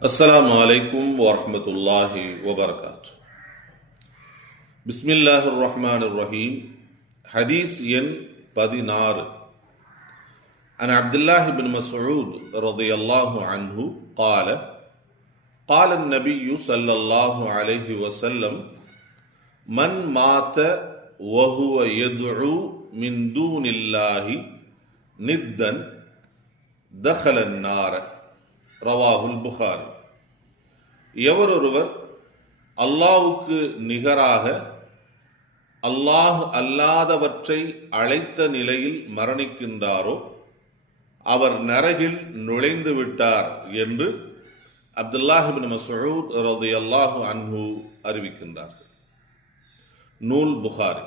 السلام عليكم ورحمة الله وبركاته. بسم الله الرحمن الرحيم. حديث ين بدينار عن عبد الله بن مسعود رضي الله عنه قال قال النبي صلى الله عليه وسلم من مات وهو يدعو من دون الله ندا دخل النار. ரவாஹுல் புகாரி எவரொருவர் அல்லாவுக்கு நிகராக அல்லாஹ் அல்லாதவற்றை அழைத்த நிலையில் மரணிக்கின்றாரோ அவர் நரகில் நுழைந்து விட்டார் என்று அப்துல்லாஹிபின் மசூத் ரதி அல்லாஹு அன்ஹு அறிவிக்கின்றார்கள். நூல் புகாரி.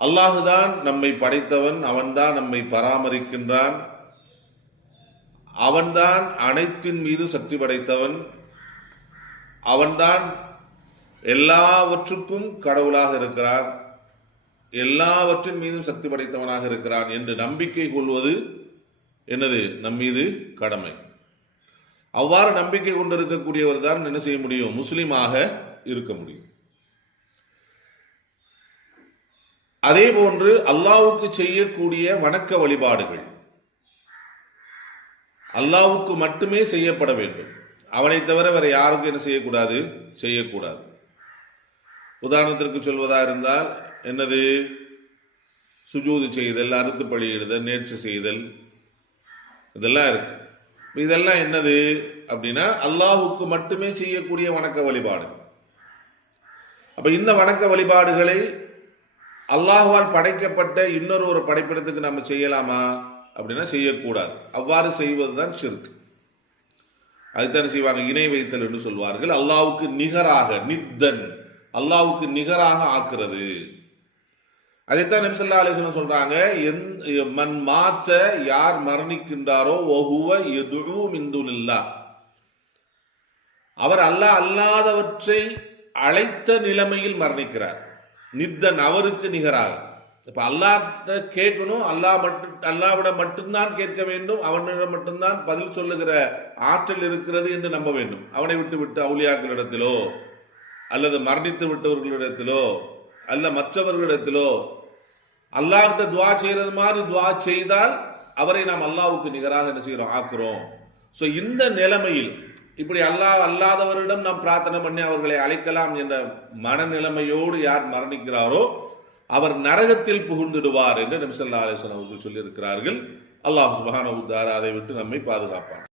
அல்லாஹுதான் நம்மை படைத்தவன் அவன்தான் நம்மை பராமரிக்கின்றான் அவன்தான் அனைத்தின் மீது சக்தி படைத்தவன். அவன்தான் எல்லாவற்றுக்கும் கடவுளாக இருக்கிறான். எல்லாவற்றின் மீதும் சக்தி படைத்தவனாக இருக்கிறான் என்று நம்பிக்கை கொள்வது என்னது? நம் மீது கடமை. அவ்வாறு நம்பிக்கை கொண்டிருக்கக்கூடியவர் தான் என்ன செய்ய முடியும்? முஸ்லீமாக இருக்க முடியும். அதே போன்று அல்லாவுக்கு செய்யக்கூடிய வணக்க வழிபாடுகள். அல்லாவுக்கு மட்டுமே செய்யப்பட வேண்டும். அவனை தவிர வேற யாருக்கும் என்ன செய்யக்கூடாது? செய்யக்கூடாது. உதாரணத்திற்கு சொல்வதா இருந்தால் என்னது? சுஜூது செய்தல் அறுத்து பழியிடுதல் நேற்று செய்தல். இதெல்லாம் இருக்கு. இதெல்லாம் என்னது? அப்படின்னா அல்லாஹுக்கு மட்டுமே செய்யக்கூடிய வணக்க வழிபாடு அப்ப இந்த வணக்க வழிபாடுகளை அல்லாஹுவால் படைக்கப்பட்ட இன்னொரு ஒரு படைப்பிடத்துக்கு நம்ம செய்யலாமா? அப்படின்னா செய்யக்கூடாது. அவ்வாறு செய்வதுதான் ஷிர்க் அதுதான் செய்வாங்க? இணை வைத்தல் என்று சொல்வார்கள். அல்லாவுக்கு நிகராக நித்தன். அல்லாவுக்கு நிகராக ஆக்குறது. அதைத்தான் நபிசல்லா அலிஸ்லம் சொல்றாங்க. மண் மாத்த யார் மரணிக்கின்றாரோ ஒகுவ எதுவும் இந்துல்லா அவர் அல்லாஹ் அல்லாதவற்றை அழைத்த நிலைமையில் மரணிக்கிறார். நித்தன் அவருக்கு நிகராக. இப்ப அல்லாட்ட கேட்கணும் அல்லாஹ் மட்டும் அல்லாவிட மட்டும்தான் கேட்க வேண்டும் அவனிடம் மட்டும்தான் பதில் சொல்லுகிற ஆற்றல் இருக்கிறது என்று நம்ப வேண்டும். அவனை விட்டு விட்டு அவுளியாக்களிடத்திலோ அல்லது மரணித்து விட்டவர்களிடத்திலோ அல்ல மற்றவர்களிடத்திலோ அல்லாஹ்கிட்ட துவா செய்யறது மாதிரி துவா செய்தால் அவரை நாம் அல்லாவுக்கு நிகராக என்ன செய்கிறோம் ஆக்குறோம். ஸோ இந்த நிலைமையில் இப்படி அல்லாஹ் அல்லாதவரிடம் நாம் பிரார்த்தனை பண்ணி அவர்களை அழைக்கலாம் என்ற மனநிலைமையோடு யார் மரணிக்கிறாரோ அவர் நரகத்தில் புகுந்துடுவார் என்று நபிசல்லா அலிஸ்லாம் அவர்கள் சொல்லியிருக்கிறார்கள். அல்லாஹ் சுபஹான அதை விட்டு நம்மை பாதுகாப்பான்.